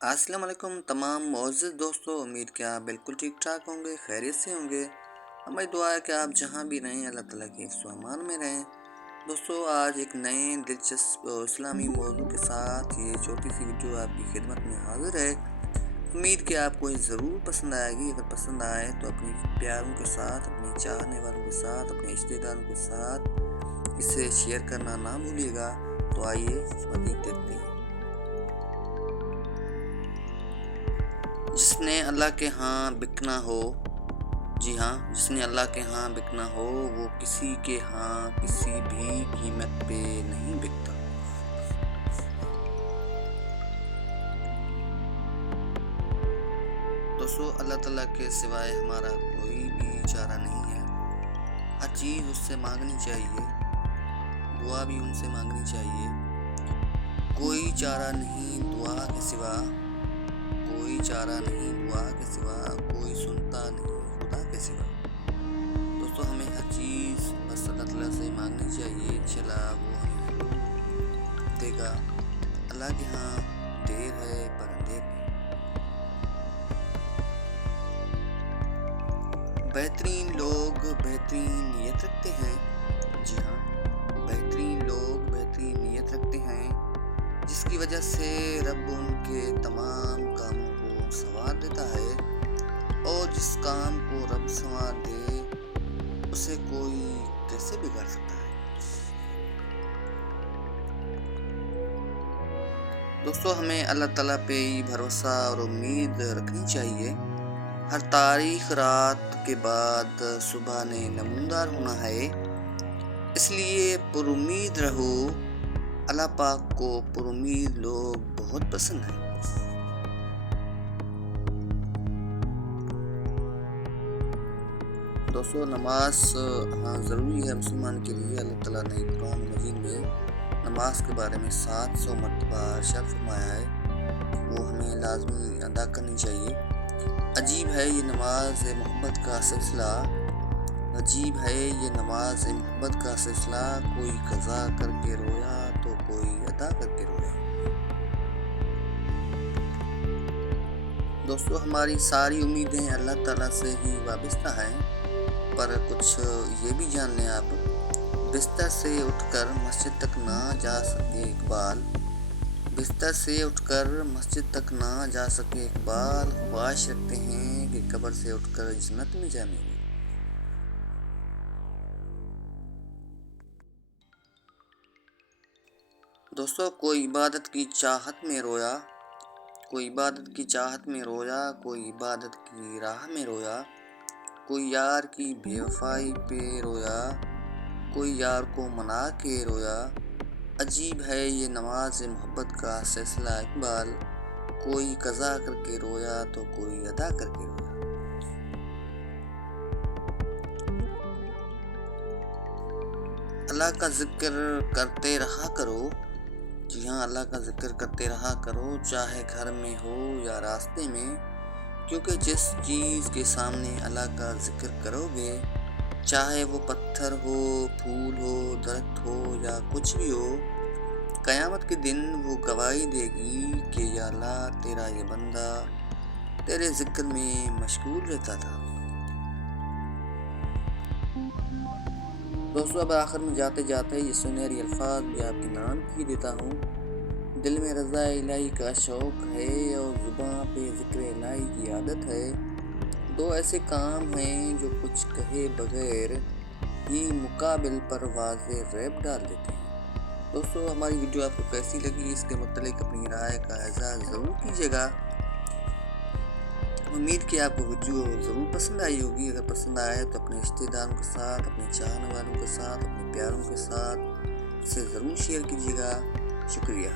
السلام علیکم تمام معزز دوستوں، امید کہ آپ بالکل ٹھیک ٹھاک ہوں گے، خیریت سے ہوں گے۔ ہماری دعا ہے کہ آپ جہاں بھی رہیں اللہ تعالیٰ کے حفظ و امان میں رہیں۔ دوستوں، آج ایک نئے دلچسپ اسلامی موضوع کے ساتھ یہ چھوٹی سی ویڈیو آپ کی خدمت میں حاضر ہے۔ امید کہ آپ کو یہ ضرور پسند آئے گی۔ اگر پسند آئے تو اپنی پیاروں کے ساتھ، اپنے چاہنے والوں کے ساتھ، اپنے رشتہ داروں کے ساتھ اسے شیئر کرنا نہ بھولیے گا۔ تو آئیے مزید دیکھتے ہیں۔ جس نے اللہ کے ہاں بکنا ہو، جی ہاں، جس نے اللہ کے ہاں بکنا ہو وہ کسی کے ہاں کسی بھی قیمت پہ نہیں بکتا۔ دوستو، اللہ تعالیٰ کے سوائے ہمارا کوئی بھی چارہ نہیں ہے۔ ہر چیز اس سے مانگنی چاہیے، دعا بھی ان سے مانگنی چاہیے۔ کوئی چارہ نہیں دعا کے سوا، کوئی چارہ نہیں دعا کے سوا، کوئی سنتا نہیں خدا کے سوا۔ دوستو، ہمیں ہر چیز بس اللہ تعالیٰ سے مانگنی چاہیے، انشاءاللہ وہ ہمیں ضرور دے گا۔ اللہ کے ہاں دیر ہے پر اندھیر نہیں۔ بہترین لوگ بہترین نیت رکھتے ہیں، جی ہاں، بہترین لوگ بہترین نیت رکھتے ہیں، جس کی وجہ سے رب ان کے تمام کاموں کو سنوار دیتا ہے، اور جس کام کو رب سنوار دے اسے کوئی کیسے بگاڑ سکتا ہے۔ دوستو، ہمیں اللہ تعالیٰ پہ ہی بھروسہ اور امید رکھنی چاہیے۔ ہر تاریخ رات کے بعد صبح نے نمودار ہونا ہے، اس لیے پر امید رہو۔ اللہ پاک کو پر امید لوگ بہت پسند ہیں۔ دوستو، نماز ہاں ضروری ہے مسلمان کے لیے۔ اللہ تعالیٰ نے قرآن مجید میں نماز کے بارے میں 700 مرتبہ ارشاد فرمایا ہے، وہ ہمیں لازمی ادا کرنی چاہیے۔ عجیب ہے یہ نماز محبت کا سلسلہ، عجیب ہے یہ نماز محبت کا سلسلہ، کوئی قضا کر کے رویا تو کوئی ادا کر کے رویا۔ دوستو، ہماری ساری امیدیں اللہ تعالیٰ سے ہی وابستہ ہیں، پر کچھ یہ بھی جان لیں آپ، بستر سے اٹھ کر مسجد تک نہ جا سکے اقبال، بستر سے اٹھ کر مسجد تک نہ جا سکے اقبال، خواہش رکھتے ہیں کہ قبر سے اٹھ کر جنت میں جا ملے۔ دوستو، کوئی عبادت کی چاہت میں رویا، کوئی عبادت کی چاہت میں رویا، کوئی عبادت کی راہ میں رویا، کوئی یار کی بے وفائی پہ رویا، کوئی یار کو منا کے رویا۔ عجیب ہے یہ نماز محبت کا سلسلہ اقبال، کوئی قضا کر کے رویا تو کوئی ادا کر کے رویا۔ اللہ کا ذکر کرتے رہا کرو، جی ہاں، اللہ کا ذکر کرتے رہا کرو، چاہے گھر میں ہو یا راستے میں، کیونکہ جس چیز کے سامنے اللہ کا ذکر کرو گے، چاہے وہ پتھر ہو، پھول ہو، درخت ہو یا کچھ بھی ہو، قیامت کے دن وہ گواہی دے گی کہ یا اللہ تیرا یہ بندہ تیرے ذکر میں مشغول رہتا تھا۔ دوستو، اب آخر میں جاتے جاتے یہ سنہری الفاظ بھی آپ کے نام کی دیتا ہوں۔ دل میں رضا الہی کا شوق ہے اور زباں پہ ذکر الہی کی عادت ہے، دو ایسے کام ہیں جو کچھ کہے بغیر ہی مقابل پر واضح ریپ ڈال دیتے ہیں۔ دوستو، ہماری ویڈیو آپ کو کیسی لگی، اس کے متعلق اپنی رائے کا اظہار ضرور کیجیے گا۔ امید کہ آپ کو ویڈیو ضرور پسند آئی ہوگی۔ اگر پسند آئے تو اپنے رشتہ داروں کے ساتھ، اپنے چاہنے والوں کے ساتھ، اپنے پیاروں کے ساتھ اسے ضرور شیئر کیجیے گا۔ شکریہ۔